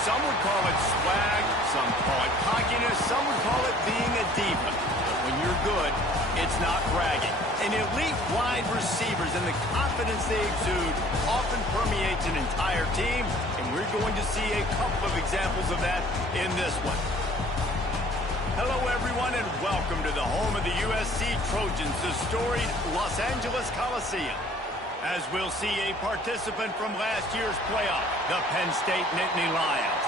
Some would call it swag, some call it cockiness, some would call it being a diva. But when you're good, it's not bragging. And elite wide receivers and the confidence they exude often permeates an entire team, and we're going to see a couple of examples of that in this one. Hello, everyone, and welcome to the home of the USC Trojans, the storied Los Angeles Coliseum. As we'll see a participant from last year's playoff, the Penn State Nittany Lions,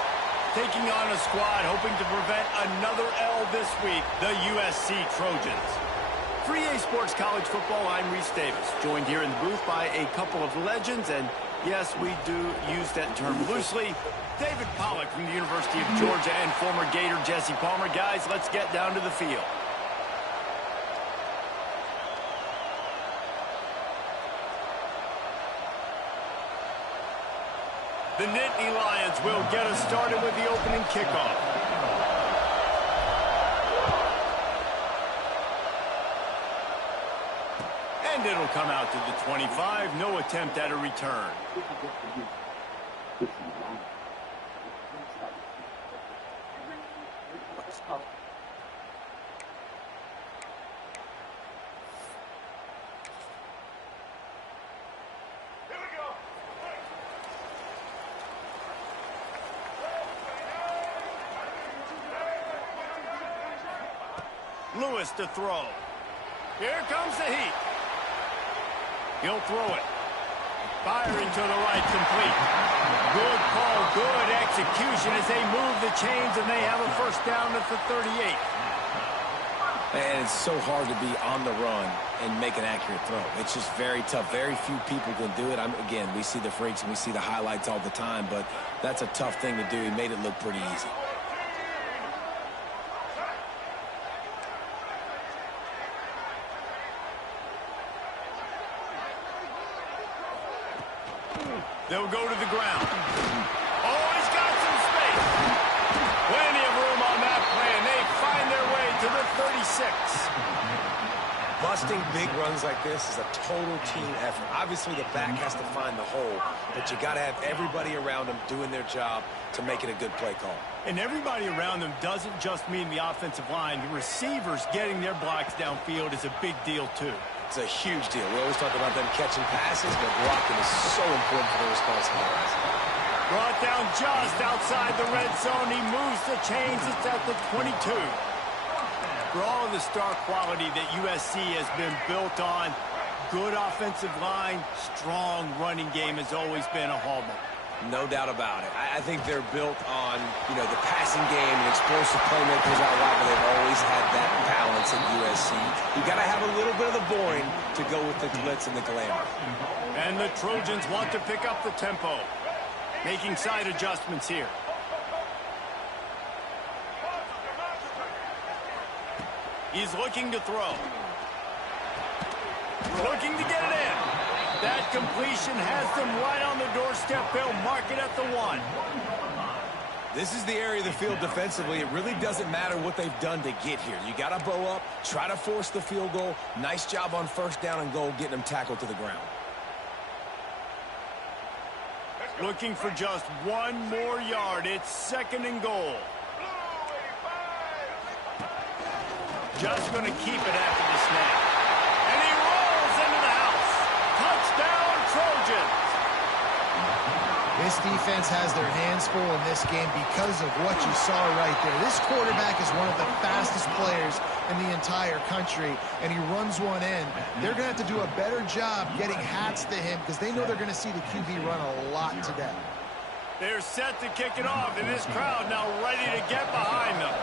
taking on a squad hoping to prevent another L this week, the USC Trojans. For EA Sports College Football, I'm Reese Davis, joined here in the booth by a couple of legends, and yes, we do use that term loosely. David Pollack from the University of Georgia and former Gator Jesse Palmer. Guys, let's get down to the field. The Nittany Lions will get us started with the opening kickoff. And it'll come out to the 25. No attempt at a return. Lewis to throw. Here comes the heat. He'll throw it. Firing to the right, complete. Good call, good execution as they move the chains, and they have a first down at the 38. And it's so hard to be on the run and make an accurate throw. It's just very tough. Very few people can do it. Again, we see the freaks and we see the highlights all the time, but that's a tough thing to do. He made it look pretty easy. They'll go to the ground. Oh, he's got some space. Plenty of room on that play, and they find their way to the 36. Busting big runs like this is a total team effort. Obviously, the back has to find the hole, but you got to have everybody around them doing their job to make it a good play call. And everybody around them doesn't just mean the offensive line. The receivers getting their blocks downfield is a big deal, too. It's a huge deal. We always talk about them catching passes, but blocking is so important for their responsibilities. Brought down just outside the red zone. He moves the chains. It's at the 22. For all of the star quality that USC has been built on, good offensive line, strong running game has always been a hallmark. No doubt about it. I think they're built on, the passing game and explosive playmakers out wide, but they've always had that balance at USC. You got to have a little bit of the boring to go with the glitz and the glamour. And the Trojans want to pick up the tempo, making side adjustments here. He's looking to throw. Looking to get it in. That completion has them right on the doorstep. They'll mark it at the 1. This is the area of the field defensively. It really doesn't matter what they've done to get here. You got to bow up, try to force the field goal. Nice job on first down and goal, getting them tackled to the ground. Looking for just one more yard. It's 2nd and goal. Just going to keep it after the snap. And he rolls into the house. Touchdown, Trojans. This defense has their hands full in this game because of what you saw right there. This quarterback is one of the fastest players in the entire country, and he runs one in. They're going to have to do a better job getting hats to him because they know they're going to see the QB run a lot today. They're set to kick it off, and this crowd now ready to get behind them.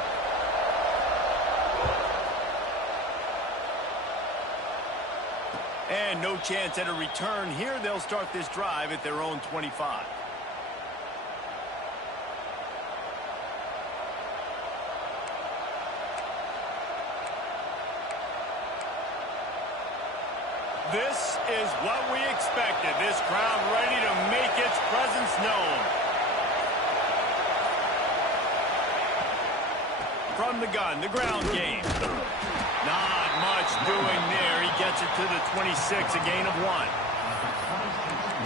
And no chance at a return here. They'll start this drive at their own 25. This is what we expected. This crowd ready to make its presence known. From the gun, the ground game. Not much doing there. He gets it to the 26, a gain of 1.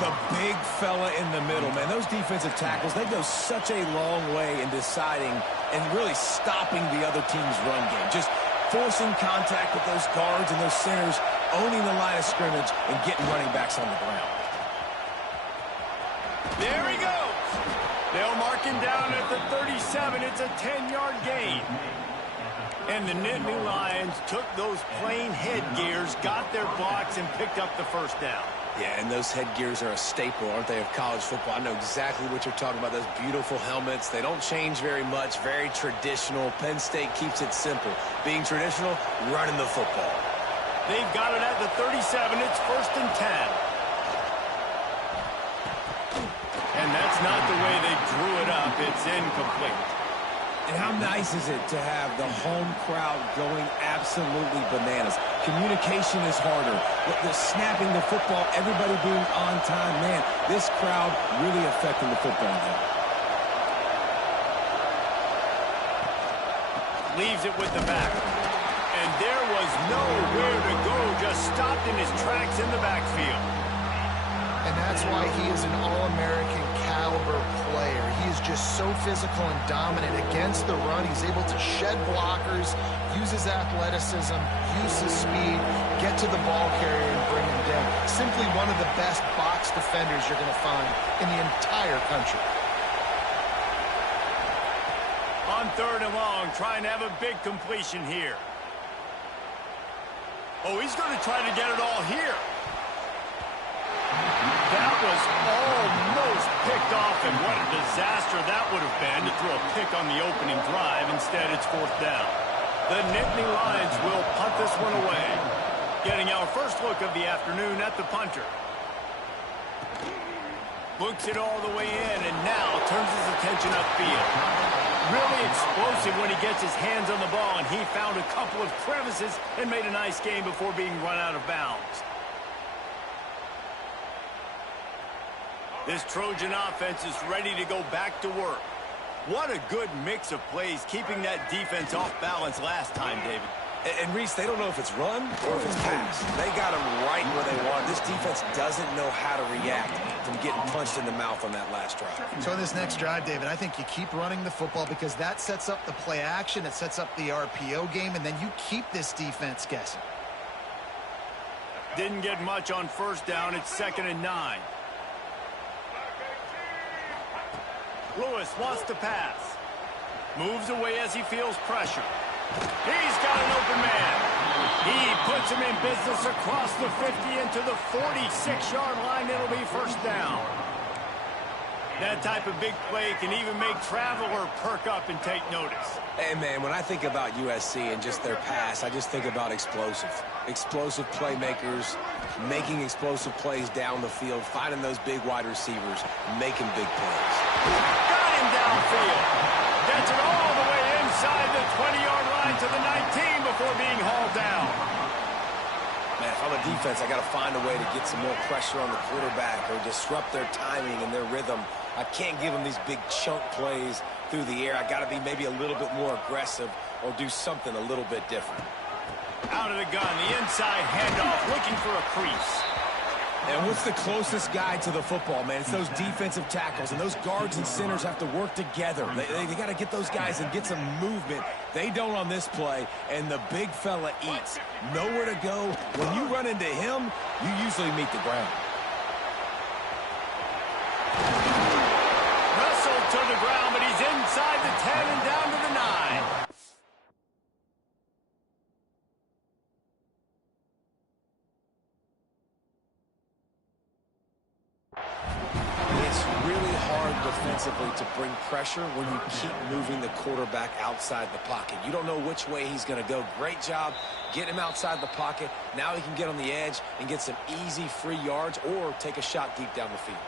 The big fella in the middle, man. Those defensive tackles, they go such a long way in deciding and really stopping the other team's run game. Just forcing contact with those guards and those centers, owning the line of scrimmage, and getting running backs on the ground. There he goes. They'll mark him down at the 37. It's a 10-yard gain. And the Nittany Lions took those plain headgears, got their blocks, and picked up the first down. Yeah, and those headgears are a staple, aren't they, of college football? I know exactly what you're talking about, those beautiful helmets. They don't change very much, very traditional. Penn State keeps it simple. Being traditional, running the football. They've got it at the 37. It's 1st and 10. And that's not the way they drew it up. It's incomplete. And how nice is it to have the home crowd going absolutely bananas? Communication is harder. The snapping the football, everybody being on time. Man, this crowd really affecting the football game. Leaves it with the back. And there was nowhere to go. Just stopped in his tracks in the backfield. And that's why he is an All-American caliber player. He is just so physical and dominant against the run. He's able to shed blockers, use his athleticism, use his speed, get to the ball carrier and bring him down. Simply one of the best box defenders you're going to find in the entire country. On 3rd and long, trying to have a big completion here. Oh, he's going to try to get it all here. That was almost picked off, and what a disaster that would have been to throw a pick on the opening drive. Instead, it's 4th down. The Nittany Lions will punt this one away. Getting our first look of the afternoon at the punter. Looks it all the way in, and now turns his attention upfield. Really explosive when he gets his hands on the ball, and he found a couple of crevices and made a nice game before being run out of bounds. This Trojan offense is ready to go back to work. What a good mix of plays, keeping that defense off balance last time, David. And Reese, they don't know if it's run or if it's pass. They got them right where they want. This defense doesn't know how to react from getting punched in the mouth on that last drive. So in this next drive, David, I think you keep running the football because that sets up the play action, it sets up the RPO game, and then you keep this defense guessing. Didn't get much on 1st down. It's 2nd and 9. Lewis wants to pass. Moves away as he feels pressure. He's got an open man. He puts him in business across the 50 into the 46-yard line. It'll be 1st down. That type of big play can even make Traveler perk up and take notice. Hey, man, when I think about USC and just their pass, I just think about explosive. Explosive playmakers, making explosive plays down the field, finding those big wide receivers, making big plays. Got him downfield. Gets it all the way inside the 20-yard line to the 19 before being hauled down. Man, if I'm a defense, I got to find a way to get some more pressure on the quarterback or disrupt their timing and their rhythm. I can't give them these big chunk plays through the air. I got to be maybe a little bit more aggressive or do something a little bit different. Out of the gun, the inside handoff, looking for a crease. And what's the closest guy to the football, man? It's those defensive tackles, and those guards and centers have to work together. They got to get those guys and get some movement. They don't on this play, and the big fella eats. Nowhere to go. When you run into him, you usually meet the ground. Wrestled to the ground, but he's inside the 10 and down to the 9. Defensively to bring pressure when you keep moving the quarterback outside the pocket. You don't know which way he's going to go. Great job getting him outside the pocket. Now he can get on the edge and get some easy free yards or take a shot deep down the field.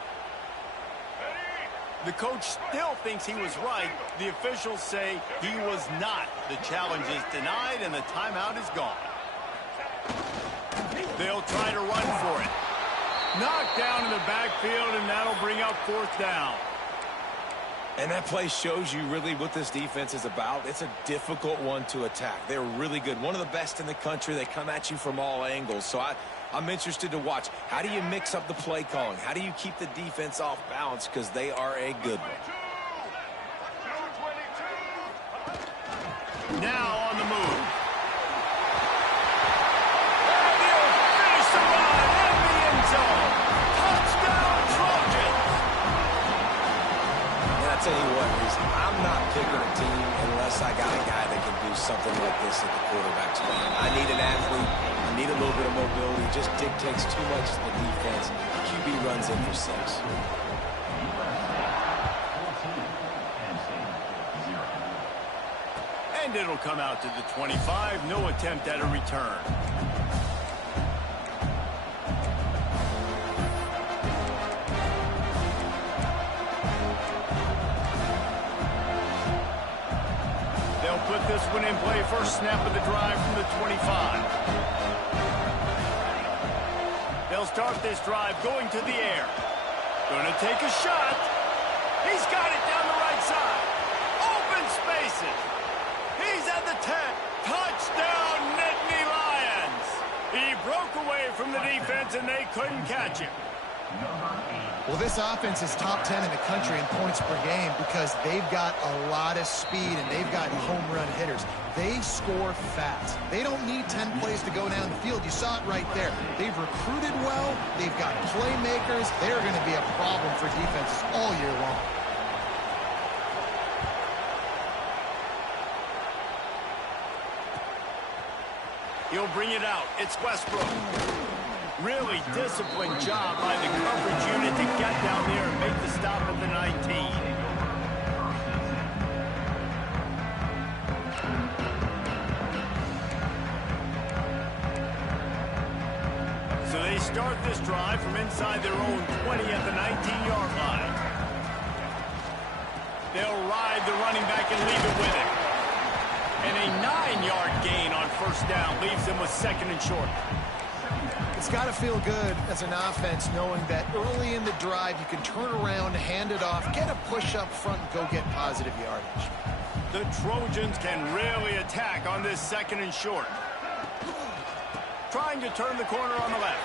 The coach still thinks he was right. The officials say he was not. The challenge is denied and the timeout is gone. They'll try to run for it. Knocked down in the backfield, and that'll bring up 4th down. And that play shows you really what this defense is about. It's a difficult one to attack. They're really good. One of the best in the country. They come at you from all angles. So I'm interested to watch. How do you mix up the play calling? How do you keep the defense off balance? Because they are a good one. Now on the move. And he'll finish the run in the end zone. Touchdown, Trojans. And I tell you what, Reese, I'm not picking a team unless I got a guy that can do something like this at the quarterback spot. I need an athlete. I need a little bit of mobility. It just dictates too much to the defense. QB runs in for 6. And it'll come out to the 25. No attempt at a return. They'll put this one in play. First snap of the drive from the 25. They'll start this drive going to the air. Going to take a shot. He's got it down the right side. Open spaces. He's at the 10. Touchdown, Nittany Lions. He broke away from the defense, and they couldn't catch him. Well, this offense is top 10 in the country in points per game because they've got a lot of speed and they've got home run hitters. They score fast. They don't need 10 plays to go down the field. You saw it right there. They've recruited well. They've got playmakers. They're going to be a problem for defenses all year long. He'll bring it out. It's Westbrook. Really disciplined job by the coverage unit to get down there and make the stop at the 19. So they start this drive from inside their own 20 at the 19-yard line. They'll ride the running back and leave it with him. And a 9-yard gain on first down leaves them with 2nd and short. It's got to feel good as an offense knowing that early in the drive you can turn around, hand it off, get a push up front, and go get positive yardage. The Trojans can really attack on this 2nd and short. Trying to turn the corner on the left.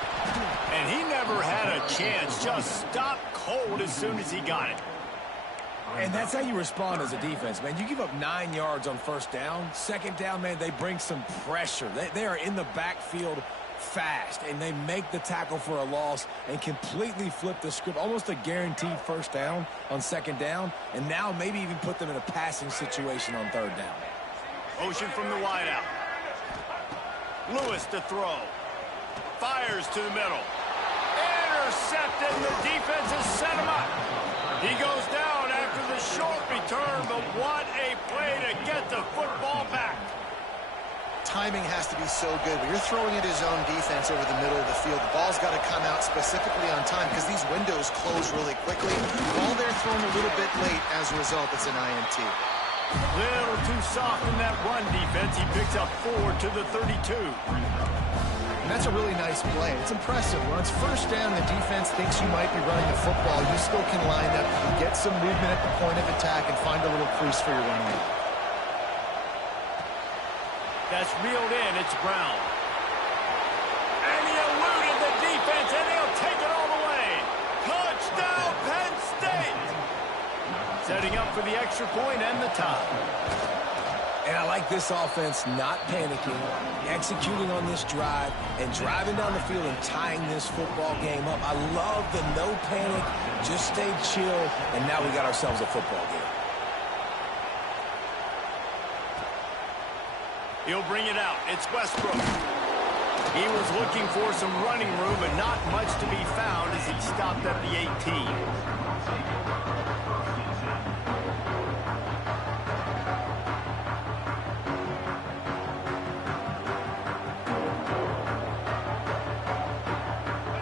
And he never had a chance. Just stopped cold as soon as he got it. And that's how you respond as a defense, man. You give up 9 yards on first down. 2nd down, man, they bring some pressure. They are in the backfield fast, and they make the tackle for a loss and completely flip the script. Almost a guaranteed first down on 2nd down, and now maybe even put them in a passing situation on 3rd down. Motion from the wideout. Lewis to throw. Fires to the middle. Intercepted, and the defense has set him up. He goes down after the short return, but what a play to get the football back. Timing has to be so good. When you're throwing at his own defense over the middle of the field, the ball's got to come out specifically on time because these windows close really quickly. Ball there thrown a little bit late. As a result, it's an INT. Little too soft in that run defense. He picks up 4 to the 32. And that's a really nice play. It's impressive. When it's first down, the defense thinks you might be running the football. You still can line up, get some movement at the point of attack, and find a little crease for your running back. That's reeled in. It's Brown. And he eluded the defense, and he'll take it all the way. Touchdown, Penn State. Setting up for the extra point and the tie. And I like this offense not panicking, executing on this drive, and driving down the field and tying this football game up. I love the no panic, just stay chill, and now we got ourselves a football game. He'll bring it out. It's Westbrook. He was looking for some running room, but not much to be found as he stopped at the 18.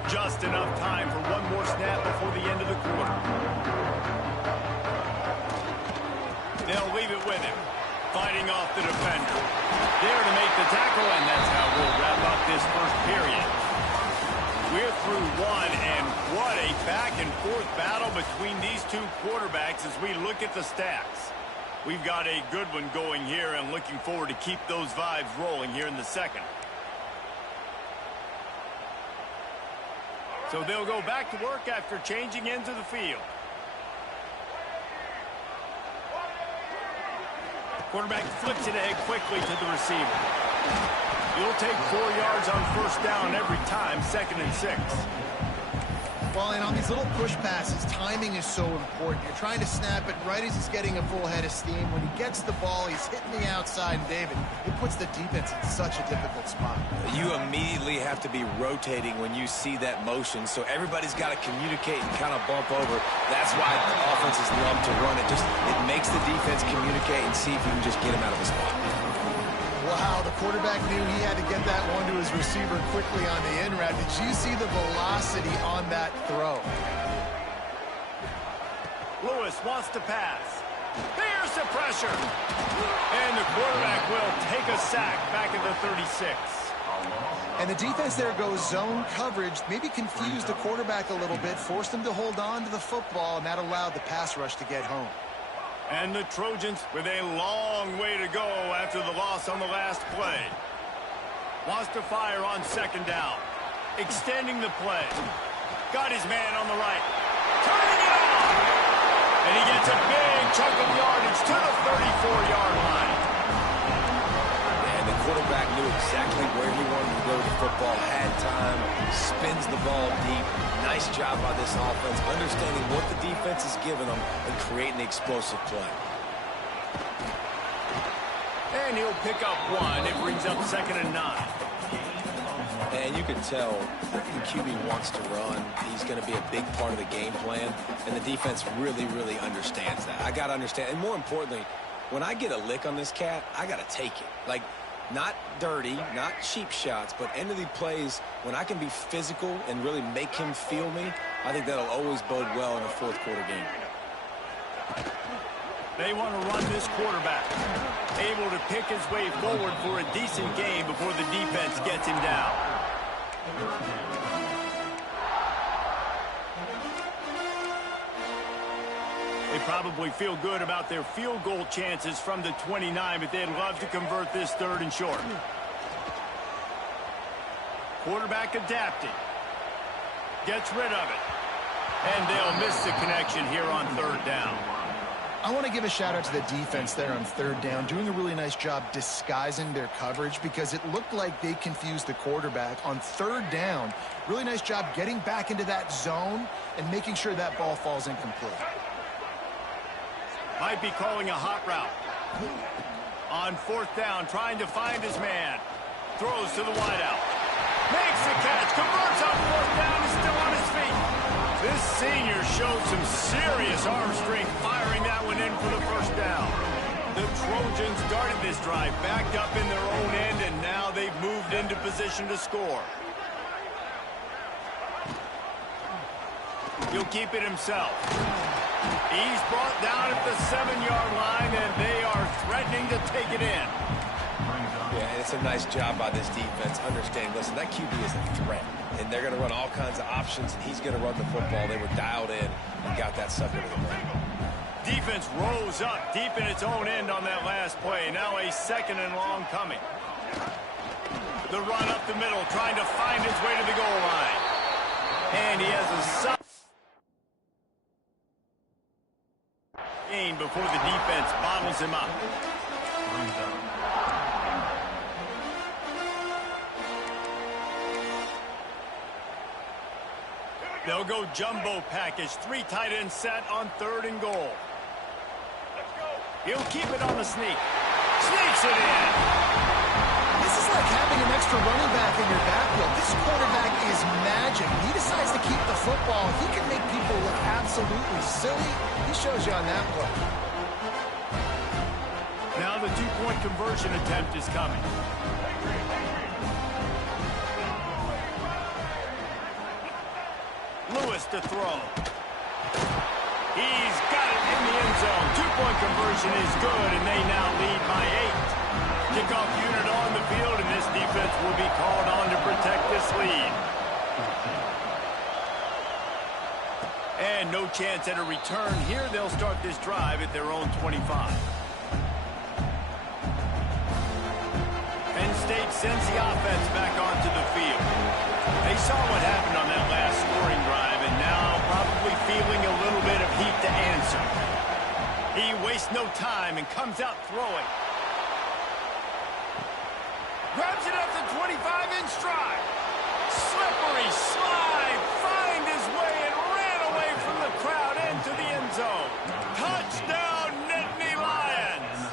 Just enough time for one more snap before the end of the quarter. They'll leave it with him. Fighting off the defender. There to make the tackle, and that's how we'll wrap up this first period. We're through one, and what a back-and-forth battle between these two quarterbacks as we look at the stats. We've got a good one going here, and looking forward to keep those vibes rolling here in the second. So they'll go back to work after changing into the field. Quarterback flips it ahead quickly to the receiver. He'll take 4 yards on first down every time, 2nd and 6. Well, and on these little push passes, timing is so important. You're trying to snap it right as he's getting a full head of steam. When he gets the ball, he's hitting the outside, and David, it puts the defense in such a difficult spot. You immediately have to be rotating when you see that motion, so everybody's got to communicate and kind of bump over. That's why the offenses love to run it. It makes the defense communicate and see if you can just get him out of his spot. Wow, the quarterback knew he had to get that one to his receiver quickly on the in route. Did you see the velocity on that throw? Lewis wants to pass. Here's the pressure. And the quarterback will take a sack back at the 36. And the defense there goes zone coverage, maybe confused the quarterback a little bit, forced him to hold on to the football, and that allowed the pass rush to get home. And the Trojans with a long way to go after the loss on the last play. Wants to fire on 2nd down. Extending the play. Got his man on the right. Turning it on! And he gets a big chunk of yardage to the 34-yard line. And the quarterback knew exactly where he wanted to go with the football, had time, spins the ball deep. Nice job by this offense, understanding what the defense is giving them and creating the explosive play. And he'll pick up 1. It brings up 2nd and 9. And you can tell the QB wants to run. He's going to be a big part of the game plan, and the defense really, really understands that. I got to understand, and more importantly, when I get a lick on this cat, I got to take it. Like, not dirty, not cheap shots, but end of the plays, when I can be physical and really make him feel me, I think that'll always bode well in a 4th quarter game. They want to run this quarterback. Able to pick his way forward for a decent game before the defense gets him down. They probably feel good about their field goal chances from the 29, but they'd love to convert this 3rd and short. Quarterback adapting. Gets rid of it. And they'll miss the connection here on 3rd down. I want to give a shout out to the defense there on 3rd down, doing a really nice job disguising their coverage because it looked like they confused the quarterback on 3rd down. Really nice job getting back into that zone and making sure that ball falls incomplete. Might be calling a hot route. On 4th down, trying to find his man. Throws to the wideout. Makes the catch. Converts on 4th down. Is still on his feet. This senior showed some serious arm strength firing that one in for the 1st down. The Trojans started this drive backed up in their own end, and now they've moved into position to score. He'll keep it himself. He's brought down at the 7-yard line, and they are threatening to take it in. Yeah, it's a nice job by this defense. Understanding, listen, that QB is a threat, and they're going to run all kinds of options, and he's going to run the football. They were dialed in and got that sucker to the ball. Defense rose up deep in its own end on that last play. Now a 2nd and long coming. The run up the middle, trying to find his way to the goal line. And he has a gain before the defense bottles him up. They'll go jumbo package, 3 tight end set on 3rd and goal. He'll keep it on the sneak. Sneaks it in. This is like having an extra running back in your backfield. This quarterback is magic. He decides to keep the football. He can make people look absolutely silly. He shows you on that play. Now the 2-point conversion attempt is coming. Lewis to throw. He's got it in the end zone. 2-point conversion is good, and they now lead by 8. Kickoff unit on the field, and this defense will be called on to protect this lead. And no chance at a return here. They'll start this drive at their own 25. Penn State sends the offense back onto the field. They saw what happened on that last scoring drive, and now probably feeling a little bit of heat to answer. He wastes no time and comes out throwing. Grabs it at the 25-inch stride. Slippery slide. Find his way and ran away from the crowd into the end zone. Touchdown, Nittany Lions.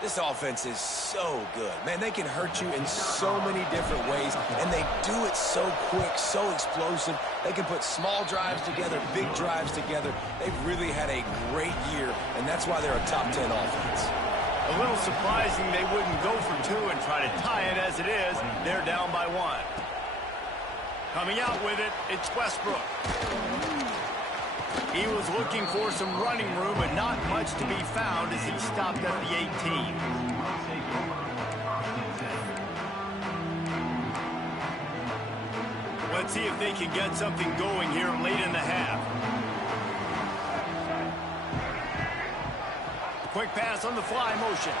This offense is so good. Man, they can hurt you in so many different ways, and they do it so quick, so explosive. They can put small drives together, big drives together. They've really had a great year, and that's why they're a top 10 offense. A little surprising they wouldn't go for two and try to tie it as it is. They're down by one. Coming out with it, it's Westbrook. He was looking for some running room, but not much to be found as he stopped at the 18. Let's see if they can get something going here late in the half. Quick pass on the fly motion.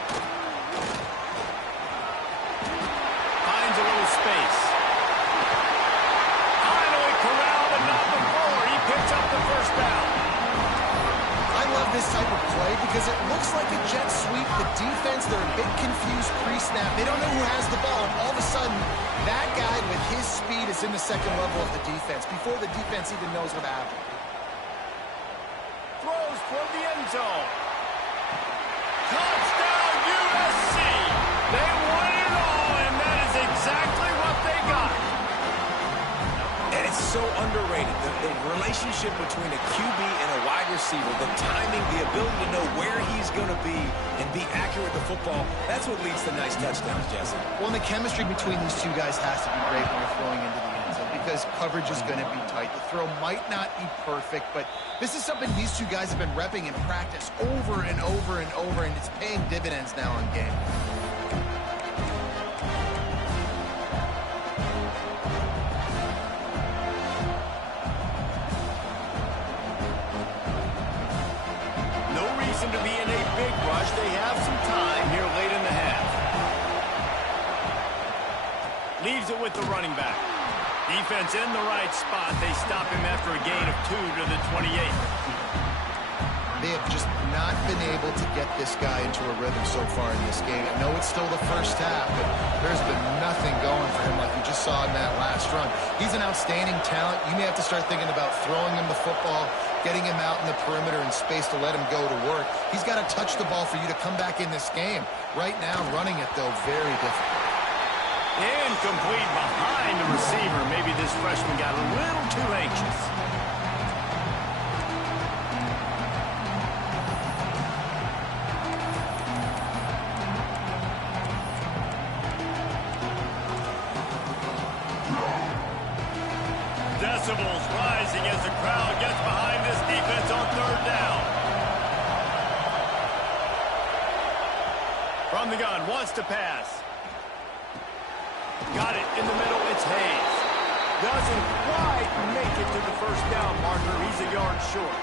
Finds a little space. Finally corralled and not before. He picks up the first down. I love this type of play because it looks like a jet sweep. The defense, they're a bit confused pre-snap. They don't know who has the ball. And all of a sudden, that guy with his speed is in the second level of the defense before the defense even knows what happened. Throws toward the end zone. Touchdown, USC! They won it all, and that is exactly what they got. And it's so underrated. The relationship between a QB and a wide receiver, the timing, the ability to know where he's going to be and be accurate with the football, that's what leads to nice touchdowns, Jesse. Well, and the chemistry between these two guys has to be great when you're throwing into the end zone because coverage is going to be tight. The throw might not be perfect, but this is something these two guys have been repping in practice over and over and over, and it's paying dividends now in game. No reason to be in a big rush. They have some time here late in the half. Leaves it with the running back. Defense in the right spot. They stop him after a gain of 2 to the 28. They have just not been able to get this guy into a rhythm so far in this game. I know it's still the first half, but there's been nothing going for him like you just saw in that last run. He's an outstanding talent. You may have to start thinking about throwing him the football, getting him out in the perimeter in space to let him go to work. He's got to touch the ball for you to come back in this game. Right now, running it, though, very difficult. Incomplete behind the receiver. Maybe this freshman got a little too anxious. Decibels rising as the crowd gets behind this defense on third down. From the gun, wants to pass. Got it in the middle, it's Hayes. Doesn't quite make it to the first down marker. He's a yard short.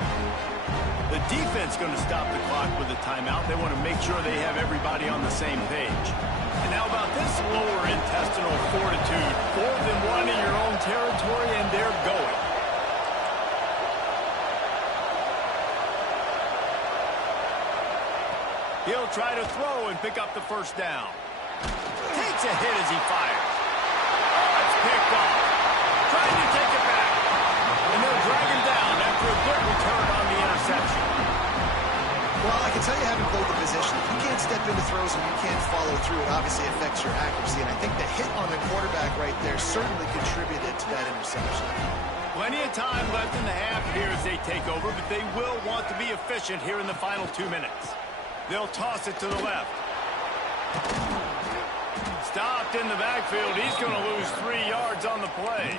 The defense going to stop the clock with a timeout. They want to make sure they have everybody on the same page. And how about this lower intestinal fortitude? 4th and 1 in your own territory, and they're going. He'll try to throw and pick up the first down. Takes a hit as he fires. Oh, it's picked off. Trying to take it back. And they'll drag him down after a good return on the interception. Well, I can tell you, having played the position, if you can't step into throws and you can't follow through, it obviously affects your accuracy. And I think the hit on the quarterback right there certainly contributed to that interception. Plenty of time left in the half here as they take over, but they will want to be efficient here in the final 2 minutes. They'll toss it to the left. Stopped in the backfield. He's going to lose 3 yards on the play.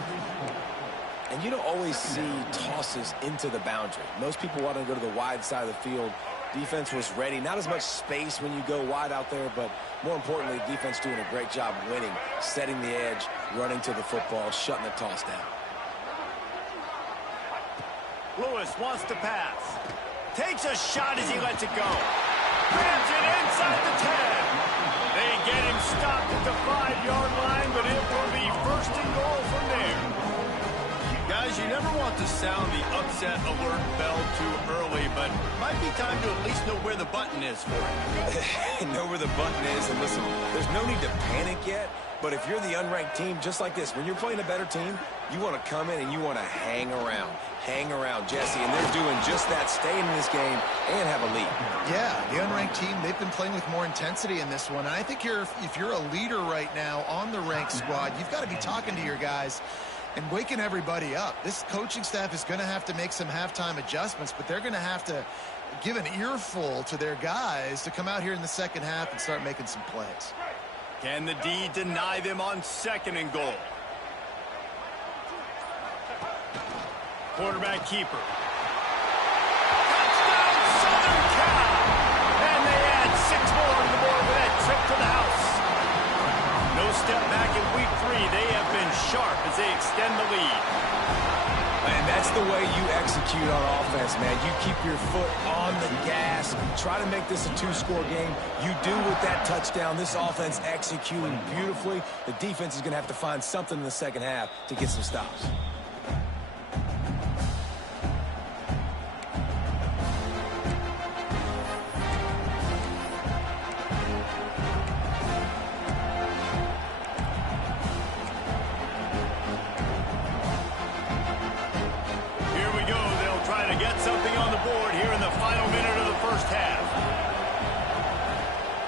And you don't always see tosses into the boundary. Most people want to go to the wide side of the field. Defense was ready. Not as much space when you go wide out there, but more importantly, defense doing a great job winning, setting the edge, running to the football, shutting the toss down. Lewis wants to pass. Takes a shot as he lets it go. Grabs it inside the 10. They get him stopped at the 5-yard line, but it will be 1st and goal Guys, you never want to sound the upset alert bell too early, but might be time to at least know where the button is for it. Know where the button is, and listen, there's no need to panic yet, but if you're the unranked team, just like this, when you're playing a better team, you want to come in and you want to hang around. Hang around, Jesse, and they're doing just that, staying in this game and have a lead. Yeah, the unranked team, they've been playing with more intensity in this one. And I think if you're a leader right now on the ranked squad, you've got to be talking to your guys and waking everybody up. This coaching staff is going to have to make some halftime adjustments, but they're going to have to give an earful to their guys to come out here in the second half and start making some plays. Can the D deny them on 2nd and goal? Quarterback keeper. Touchdown, Southern Cal! And they add 6 more on the board with that trip to the house. No step back in week 3. They have been sharp as they extend the lead. And that's the way you execute on offense, man. You keep your foot on the gas. Try to make this a 2-score game. You do with that touchdown. This offense executing beautifully. The defense is going to have to find something in the second half to get some stops.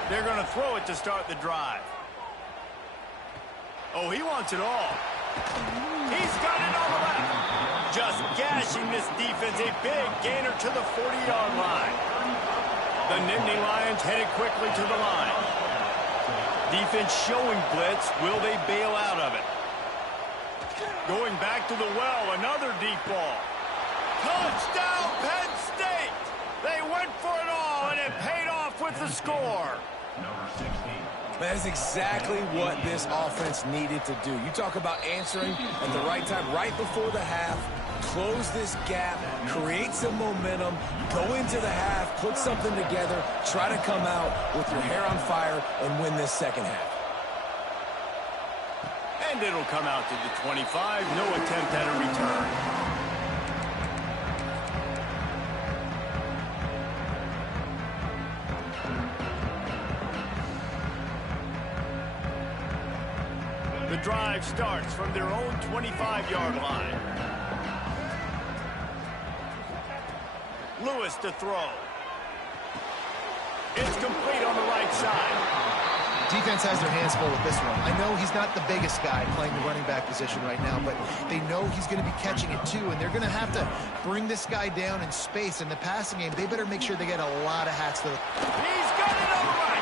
They're going to throw it to start the drive. Oh, he wants it all. He's got it on the left. Just gashing this defense. A big gainer to the 40-yard line. The Nittany Lions headed quickly to the line. Defense showing blitz. Will they bail out of it? Going back to the well. Another deep ball. Touchdown, Penn State! They went for it all, and it paid off with the score. That is exactly what this offense needed to do. You talk about answering at the right time, right before the half, close this gap, create some momentum, go into the half, put something together, try to come out with your hair on fire and win this second half. And it'll come out to the 25. No attempt at a return. The drive starts from their own 25-yard line. Lewis to throw. It's complete on the right side. Defense has their hands full with this one. I know he's not the biggest guy playing the running back position right now, but they know he's going to be catching it too, and they're going to have to bring this guy down in space. In the passing game, they better make sure they get a lot of hats to the... He's got it on the right.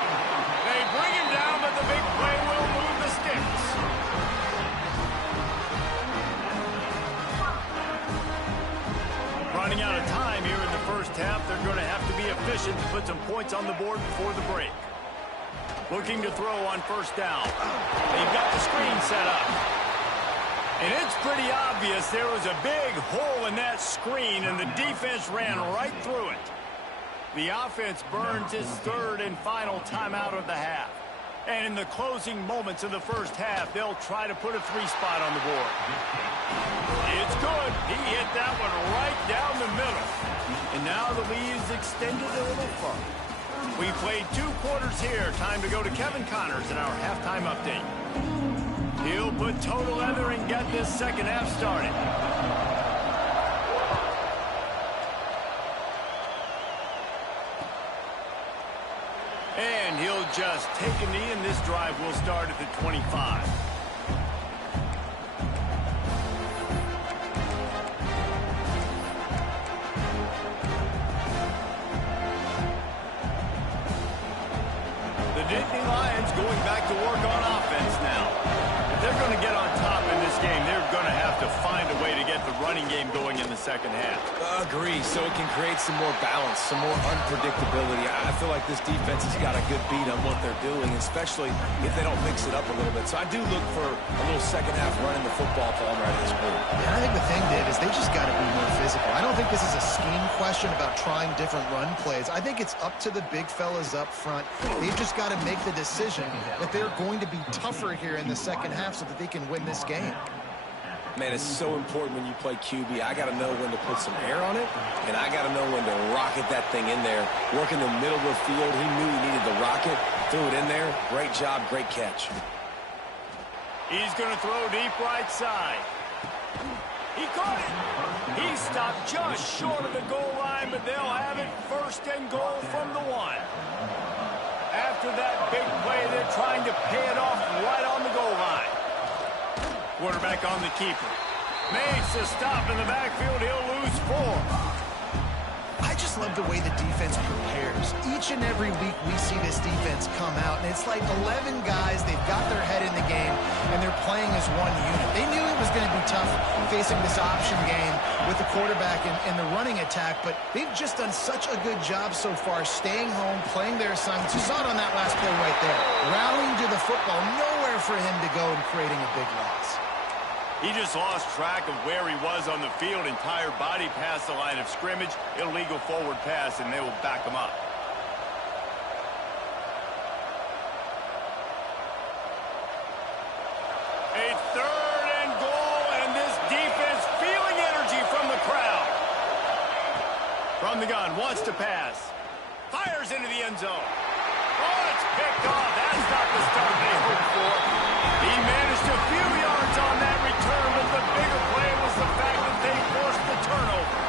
They bring him down, but the big play will move the sticks. Running out of time here in the first half. They're going to have to be efficient to put some points on the board before the break. Looking to throw on first down. They've got the screen set up. And it's pretty obvious there was a big hole in that screen, and the defense ran right through it. The offense burns its 3rd and final timeout of the half. And in the closing moments of the first half, they'll try to put a 3-spot on the board. It's good. He hit that one right down the middle. And now the lead is extended a little further. We played 2 quarters here. Time to go to Kevin Connors in our halftime update. He'll put toe to leather and get this second half started. And he'll just take a knee, and this drive will start at the 25. The Nittany Lions going back to work on offense now. If they're going to get on top in this game, they're going to have to find a way to get the running game going in the second half. Agree, so it can create some more balance, some more unpredictability. I feel like this defense has got a good beat on what they're doing, especially if they don't mix it up a little bit. So I do look for a little second half running the football for them right at this point. Yeah, I think the thing, Dave, is they just got to be more physical. I don't think this is a scheme question about trying different run plays. I think it's up to the big fellas up front. They've just got to make the decision that they're going to be tougher here in the second half so that they can win this game. Man, it's so important when you play QB. I got to know when to put some air on it, and I got to know when to rocket that thing in there. Working the middle of the field, he knew he needed the rocket, threw it in there. Great job, great catch. He's going to throw deep right side. He caught it. He stopped just short of the goal line, but they'll have it first and goal from the 1. After that big play, they're trying to pay it off right on the goal line. Quarterback on the keeper. Makes a stop in the backfield. He'll lose 4. I just love the way the defense prepares. Each and every week we see this defense come out, and it's like 11 guys. They've got their head in the game, and they're playing as one unit. They knew it was going to be tough facing this option game with the quarterback and the running attack, but they've just done such a good job so far staying home, playing their assignments. You saw it on that last play right there. Rallying to the football, nowhere for him to go and creating a big loss. He just lost track of where he was on the field. Entire body past the line of scrimmage. Illegal forward pass, and they will back him up. A 3rd and goal, and this defense feeling energy from the crowd. From the gun, wants to pass. Fires into the end zone. Oh, it's picked off. That's not the start they hoped for. He managed a few yards on that return, but the bigger play was the fact that they forced the turnover.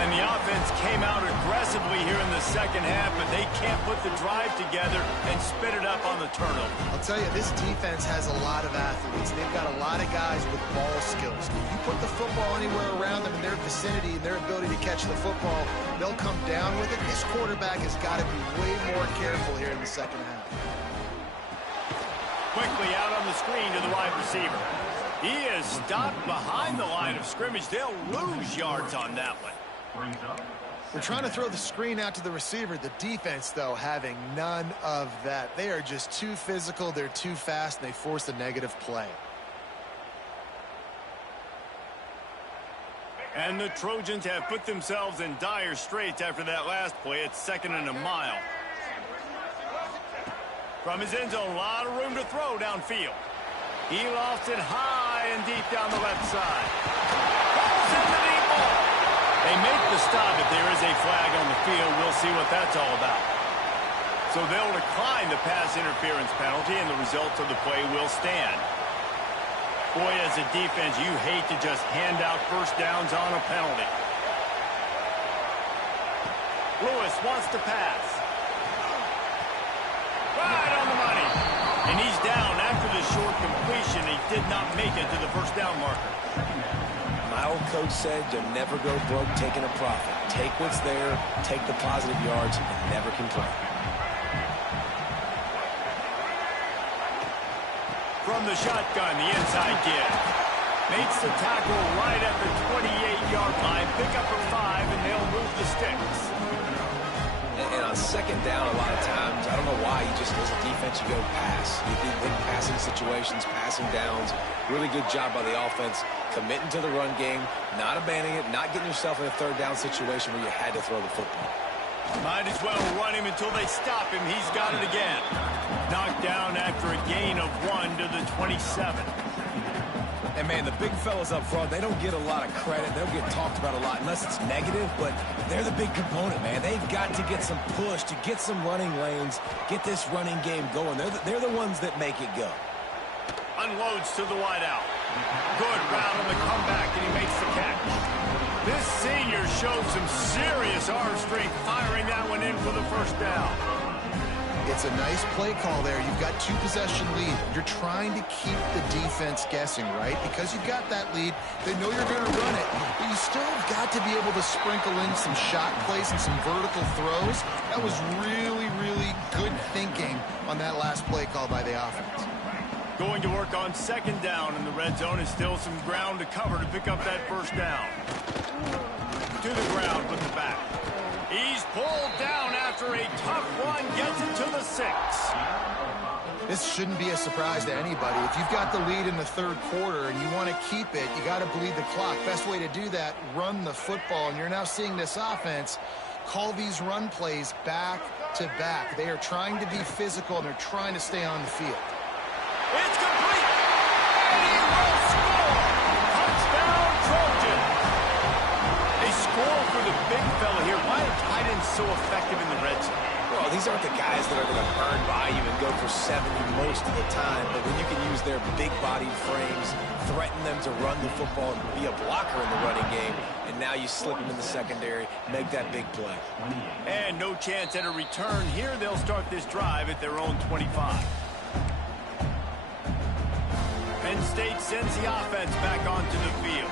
And the offense came out aggressively here in the second half, but they can't put the drive together and spit it up on the turnover. I'll tell you, this defense has a lot of athletes. They've got a lot of guys with ball skills. If you put the football anywhere around them in their vicinity and their ability to catch the football, they'll come down with it. This quarterback has got to be way more careful here in the second half. Quickly out on the screen to the wide receiver. He is stopped behind the line of scrimmage. They'll lose yards on that one. We're trying to throw the screen out to the receiver. The defense, though, having none of that. They are just too physical. They're too fast, and they force a negative play. And the Trojans have put themselves in dire straits after that last play. It's 2nd and a mile. From his end zone, a lot of room to throw downfield. He lofts it high and deep down the left side. Pulls in the deep ball. They make the stop. If there is a flag on the field, we'll see what that's all about. So they'll decline the pass interference penalty, and the results of the play will stand. Boy, as a defense, you hate to just hand out first downs on a penalty. Lewis wants to pass. Right on the money. And he's down after the short completion. He did not make it to the first down marker. My old coach said you'll never go broke taking a profit. Take what's there, take the positive yards, and never complain. From the shotgun, the inside give. Makes the tackle right at the 28-yard line. Pick up a 5, and they'll move the sticks. And on second down, a lot of times, I don't know why, you just, as a defense, you go pass. You think passing situations, passing downs. Really good job by the offense, committing to the run game, not abandoning it, not getting yourself in a third down situation where you had to throw the football. Might as well run him until they stop him. He's got it again. Knocked down after a gain of 1 to the 27. And, man, the big fellas up front, they don't get a lot of credit. They don't get talked about a lot unless it's negative, but they're the big component, man. They've got to get some push, to get some running lanes, get this running game going. They're the ones that make it go. Unloads to the wideout. Good route on the comeback, and he makes the catch. This senior showed some serious arm strength, firing that one in for the first down. It's a nice play call there. You've got 2-possession lead. You're trying to keep the defense guessing, right? Because you've got that lead, they know you're going to run it, but you still have got to be able to sprinkle in some shot plays and some vertical throws. That was really, really good thinking on that last play call by the offense. Going to work on second down in the red zone, and still some ground to cover to pick up that first down. To the ground with the back. He's pulled down after a tough run, gets it to the 6. This shouldn't be a surprise to anybody. If you've got the lead in the third quarter and you want to keep it, you got to bleed the clock. Best way to do that, run the football. And you're now seeing this offense call these run plays back to back. They are trying to be physical, and they're trying to stay on the field. It's complete, and he will score. for the big fella here. Why are tight ends so effective in the red zone? Well, these aren't the guys that are going to burn by you and go for 70 most of the time, but when you can use their big-bodied frames, threaten them to run the football and be a blocker in the running game, and now you slip them in the secondary, make that big play. And no chance at a return here. They'll start this drive at their own 25. Penn State sends the offense back onto the field.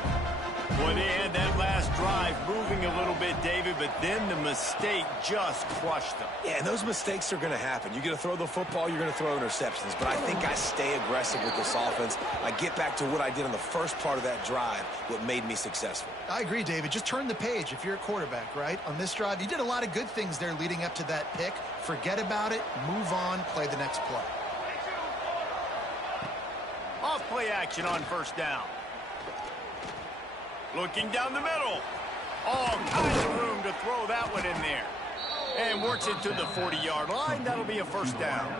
Boy, they had that last drive moving a little bit, David, but then the mistake just crushed them. Yeah, and those mistakes are going to happen. You're going to throw the football, you're going to throw interceptions, but I think I stay aggressive with this offense. I get back to what I did on the first part of that drive, what made me successful. I agree, David. Just turn the page if you're a quarterback, right? On this drive, you did a lot of good things there leading up to that pick. Forget about it, move on, play the next play. Off play action on first down. Looking down the middle. All kinds of room to throw that one in there. And works it to the 40-yard line. That'll be a first down.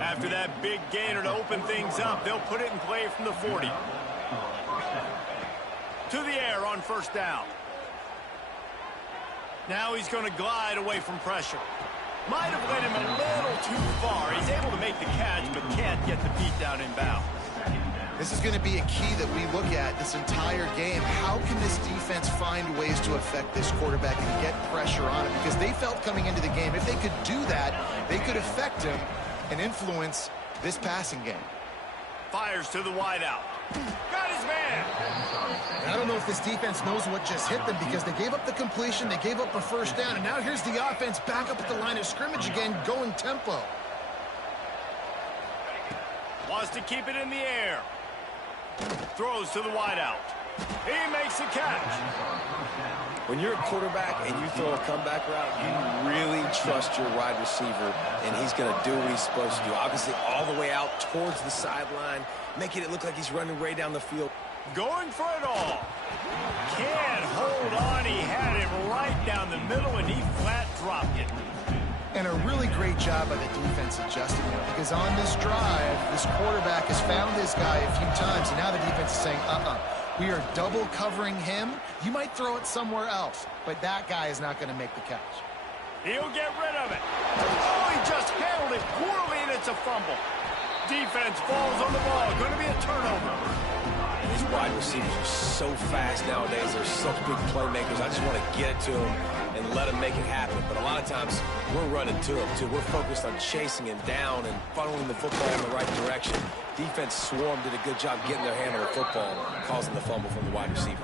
After that big gainer to open things up, they'll put it in play from the 40. To the air on first down. Now he's going to glide away from pressure. Might have led him a little too far. He's able to make the catch, but can't get the beat down inbound. This is going to be a key that we look at this entire game. How can this defense find ways to affect this quarterback and get pressure on him? Because they felt coming into the game, if they could do that, they could affect him and influence this passing game. Fires to the wideout. Got his man. And I don't know if this defense knows what just hit them because they gave up the completion, they gave up a first down, and now here's the offense back up at the line of scrimmage again, going tempo. Wants to keep it in the air. Throws to the wideout. He makes a catch. When you're a quarterback and you throw a comeback route, you really trust your wide receiver, and he's going to do what he's supposed to do. Obviously, all the way out towards the sideline, making it look like he's running way down the field. Going for it all. Can't hold on. He had him right down the middle, and he flat dropped it. And a really great job by the defense adjusting him because on this drive, this quarterback has found this guy a few times, and now the defense is saying, we are double covering him. You might throw it somewhere else, but that guy is not going to make the catch. He'll get rid of it. Oh, he just handled it poorly, and it's a fumble. Defense falls on the ball. Going to be a turnover. These wide receivers are so fast nowadays. They're such big playmakers. I just want to get it to them and let him make it happen. But a lot of times, we're running to him, too. We're focused on chasing him down and funneling the football in the right direction. Defense swarm did a good job getting their hand on the football, causing the fumble from the wide receiver.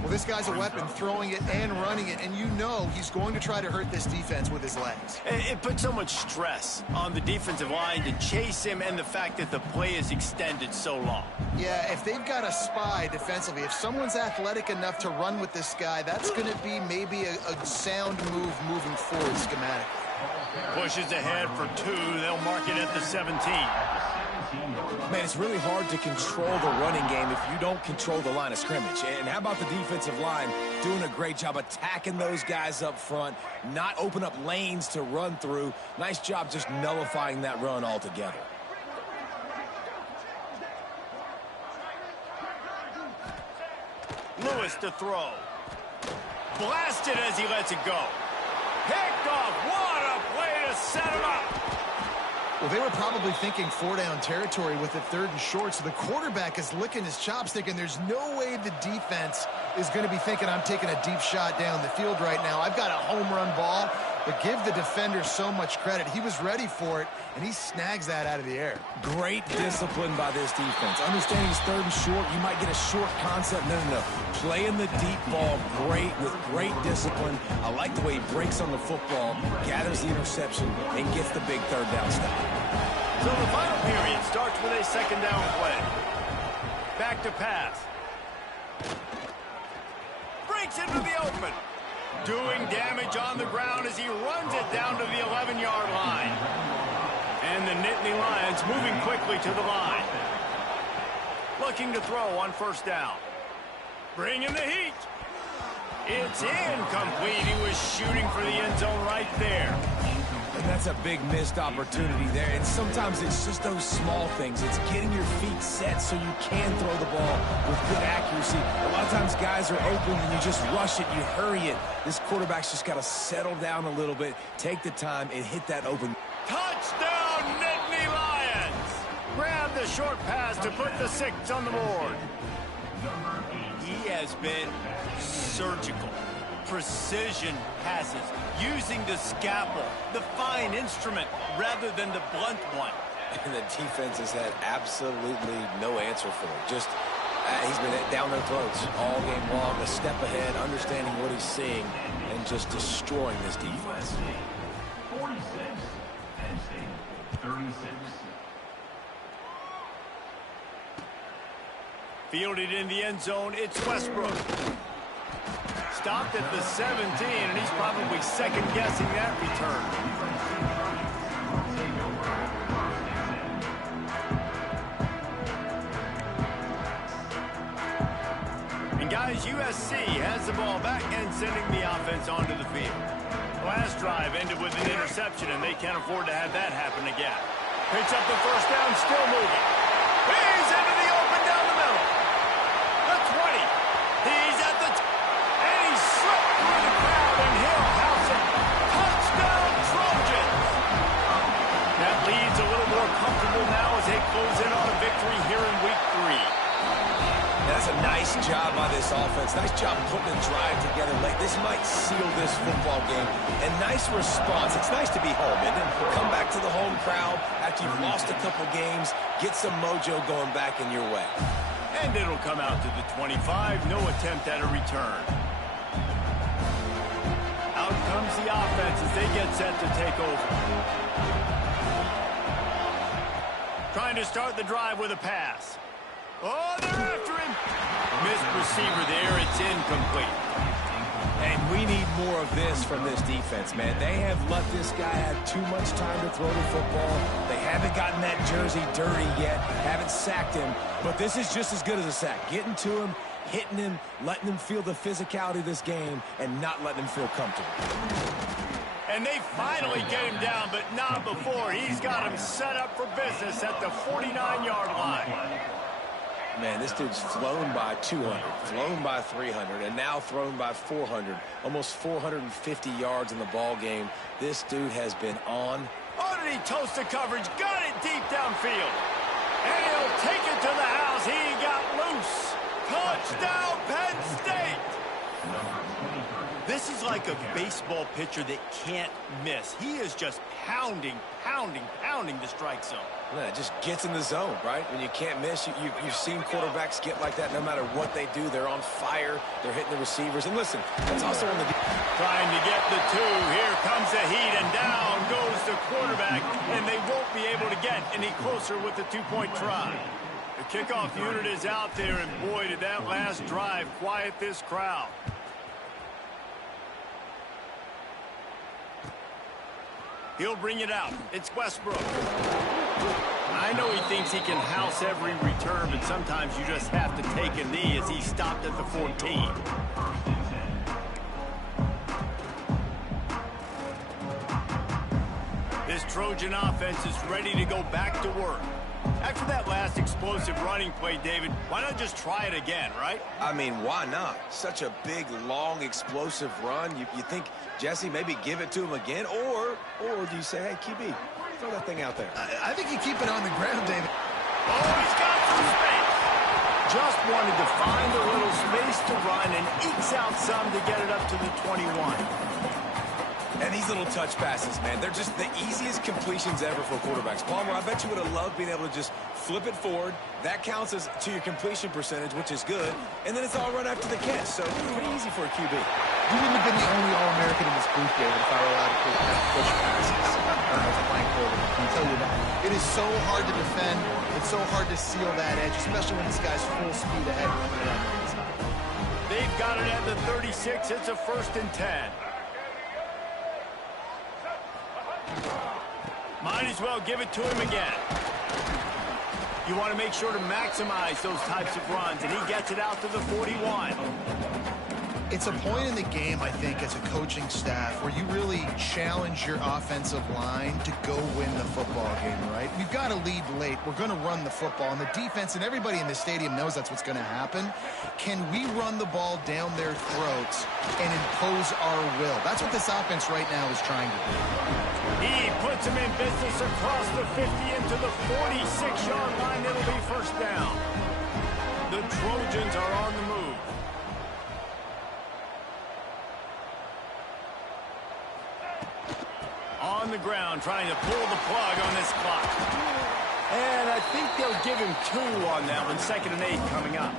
Well, this guy's a weapon, throwing it and running it, and you know he's going to try to hurt this defense with his legs. It puts so much stress on the defensive line to chase him and the fact that the play is extended so long. Yeah, if they've got a spy defensively, if someone's athletic enough to run with this guy, that's going to be maybe a sound move moving forward schematically. Pushes ahead for 2. They'll mark it at the 17. Man, it's really hard to control the running game if you don't control the line of scrimmage. And how about the defensive line doing a great job attacking those guys up front, not open up lanes to run through. Nice job just nullifying that run altogether. Lewis to throw. Blasted as he lets it go. Picked off. What a play to set him up. Well, they were probably thinking 4-down territory with it 3rd and short, so the quarterback is licking his chops thinking there's no way the defense is going to be thinking I'm taking a deep shot down the field right now. I've got a home run ball, but give the defender so much credit. He was ready for it, and he snags that out of the air. Great discipline by this defense. Understanding it's 3rd and short, you might get a short concept. No. Playing the deep ball great with great discipline. I like the way he breaks on the football, gathers the interception, and gets the big 3rd down stop. So the final period starts with a 2nd down play. Back to pass. Breaks into the open. Doing damage on the ground as he runs it down to the 11-yard line. And the Nittany Lions moving quickly to the line. Looking to throw on 1st down. Bringing the heat. It's incomplete. He was shooting for the end zone right there. And that's a big missed opportunity there. And sometimes it's just those small things. It's getting your feet set so you can throw the ball with good accuracy. A lot of times guys are open and you just rush it, you hurry it. This quarterback's just got to settle down a little bit, take the time, and hit that open. Touchdown, Nittany Lions! Grab the short pass to put the 6 on the board. He has been surgical. Precision passes, using the scalpel, the fine instrument, rather than the blunt one. And the defense has had absolutely no answer for it. Just, he's been down their throats all game long, a step ahead, understanding what he's seeing, and just destroying this defense. 46, Penn State, 36. Fielded in the end zone, it's Westbrook. Stopped at the 17, and he's probably second-guessing that return. And guys, USC has the ball back and sending the offense onto the field. Last drive ended with an interception, and they can't afford to have that happen again. Picks up the first down, still moving. He's into the open down the middle. The 20. He's at the... and he's slipped through the crowd, and he'll house it. Touchdown, Trojans! That lead's a little more comfortable now as they close in on a victory here in Week 3. That's a nice job by this offense. Nice job putting the drive together late. This might seal this football game. And nice response. It's nice to be home, isn't it? Come back to the home crowd after you've lost a couple games. Get some mojo going back in your way. And it'll come out to the 25. No attempt at a return. Out comes the offense as they get set to take over. Trying to start the drive with a pass. Oh, they're after him. Missed receiver there. It's incomplete. And we need more of this from this defense, man. They have let this guy have too much time to throw the football. They haven't gotten that jersey dirty yet, haven't sacked him. But this is just as good as a sack. Getting to him, hitting him, letting him feel the physicality of this game, and not letting him feel comfortable. And they finally get him down, but not before. He's got him set up for business at the 49-yard line. Man, this dude's flown by 200, flown by 300, and now thrown by 400. Almost 450 yards in the ball game. This dude has been on. Oh, did he toast the coverage? Got it deep downfield. And he'll take it to the house. He got loose. Touchdown, Penn State. This is like a baseball pitcher that can't miss. He is just pounding the strike zone. Yeah, it just gets in the zone, right? When you can't miss, you've seen quarterbacks get like that no matter what they do. They're on fire. They're hitting the receivers. And listen, that's also on the... Trying to get the 2. Here comes the heat, and down goes the quarterback, and they won't be able to get any closer with the 2-point try. The kickoff unit is out there, and boy, did that last drive quiet this crowd. He'll bring it out. It's Westbrook. I know he thinks he can house every return, but sometimes you just have to take a knee as he stopped at the 14. This Trojan offense is ready to go back to work. After that last explosive running play, David, why not just try it again, right? I mean, why not? Such a big, long, explosive run. You think, Jesse, maybe give it to him again? Or do you say, hey, QB, throw that thing out there? I think you keep it on the ground, David. Oh, he's got some space. Just wanted to find a little space to run and ekes out some to get it up to the 21. And these little touch passes, man, they're just the easiest completions ever for quarterbacks. Palmer, I bet you would have loved being able to just flip it forward. That counts as to your completion percentage, which is good. And then it's all run after the catch, so pretty easy for a QB. You wouldn't have been the only All-American in this booth, David, if I were allowed to push passes. As a blank quarterback, I can tell you that. It is so hard to defend. It's so hard to seal that edge, especially when this guy's full speed ahead coming around the inside. They've got it at the 36. It's a 1st and 10. Might as well give it to him again. You want to make sure to maximize those types of runs, and he gets it out to the 41. It's a point in the game, I think, as a coaching staff where you really challenge your offensive line to go win the football game, right? We've got to lead late. We're going to run the football. And the defense and everybody in the stadium knows that's what's going to happen. Can we run the ball down their throats and impose our will? That's what this offense right now is trying to do. He puts him in business across the 50 into the 46-yard line. It'll be first down. The Trojans are on the move. On the ground, trying to pull the plug on this clock. And I think they'll give him 2 on that one. 2nd and 8 coming up.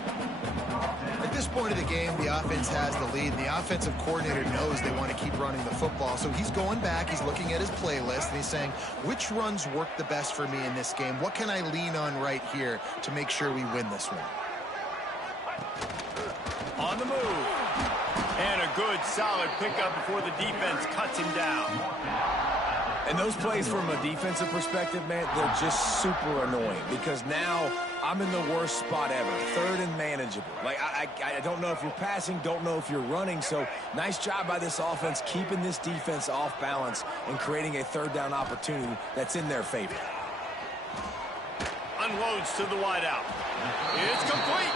At this point of the game, the offense has the lead, and the offensive coordinator knows they want to keep running the football. So he's going back, he's looking at his playlist, and he's saying, which runs work the best for me in this game? What can I lean on right here to make sure we win this one? On the move. And a good, solid pickup before the defense cuts him down. And those plays from a defensive perspective, man, they're just super annoying because now I'm in the worst spot ever, 3rd and manageable. Like, I don't know if you're passing, don't know if you're running, so nice job by this offense keeping this defense off balance and creating a 3rd down opportunity that's in their favor. Unloads to the wideout. It's complete.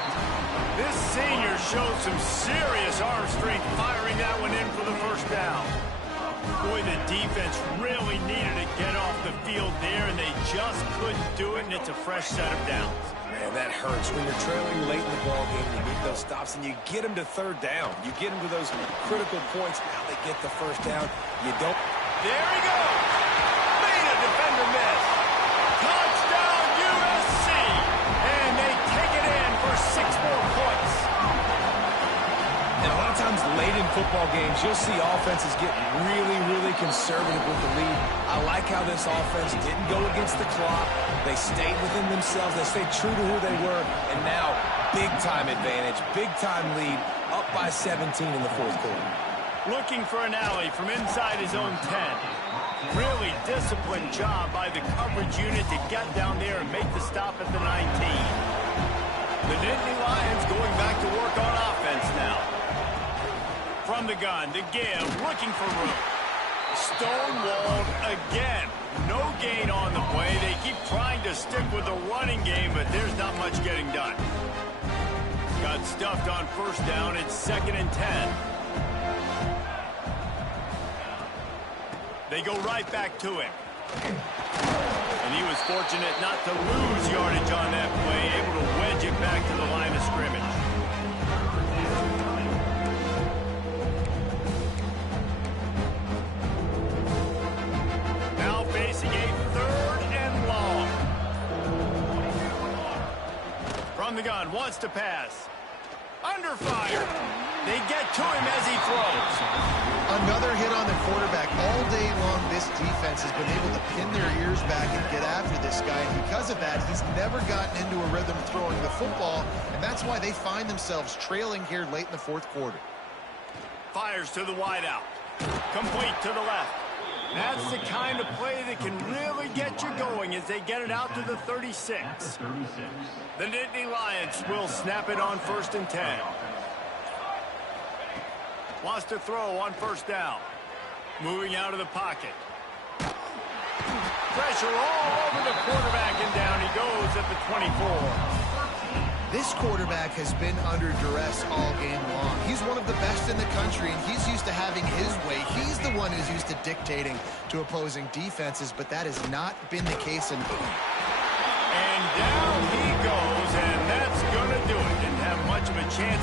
This senior showed some serious arm strength firing that one in for the first down. Boy, the defense really needed to get off the field there, and they just couldn't do it, and it's a fresh set of downs. Man, that hurts. When you're trailing late in the ballgame, you need those stops, and you get them to 3rd down. You get them to those critical points. Now they get the first down. You don't. There he goes. Made a defender miss. Touchdown, USC. And they take it in for 6 more points. And a lot of times late in football games, you'll see offenses get really, really conservative with the lead. I like how this offense didn't go against the clock. They stayed within themselves. They stayed true to who they were. And now, big-time advantage, big-time lead, up by 17 in the 4th quarter. Looking for an alley from inside his own 10. Really disciplined job by the coverage unit to get down there and make the stop at the 19. The Nittany Lions going back to work on offense now. From the gun, the give, looking for room. Stonewalled again. No gain on the play. They keep trying to stick with the running game, but there's not much getting done. Got stuffed on first down. It's 2nd and 10. They go right back to him. And he was fortunate not to lose yardage on that play, able to wedge it back to the line of scrimmage. Now facing a 3rd and long. From the gun, wants to pass. Under fire. They get to him as he throws. Another hit on the quarterback. All day long, this defense has been able to pin their ears back and get after this guy. And because of that, he's never gotten into a rhythm throwing the football. And that's why they find themselves trailing here late in the 4th quarter. Fires to the wideout. Complete to the left. That's the kind of play that can really get you going as they get it out to the 36. The Nittany Lions will snap it on 1st and 10. Wants to throw on first down. Moving out of the pocket. Pressure all over the quarterback, and down he goes at the 24. This quarterback has been under duress all game long. He's one of the best in the country, and he's used to having his way. He's the one who's used to dictating to opposing defenses, but that has not been the case in. And down he goes, and that's going to do it. Didn't have much of a chance.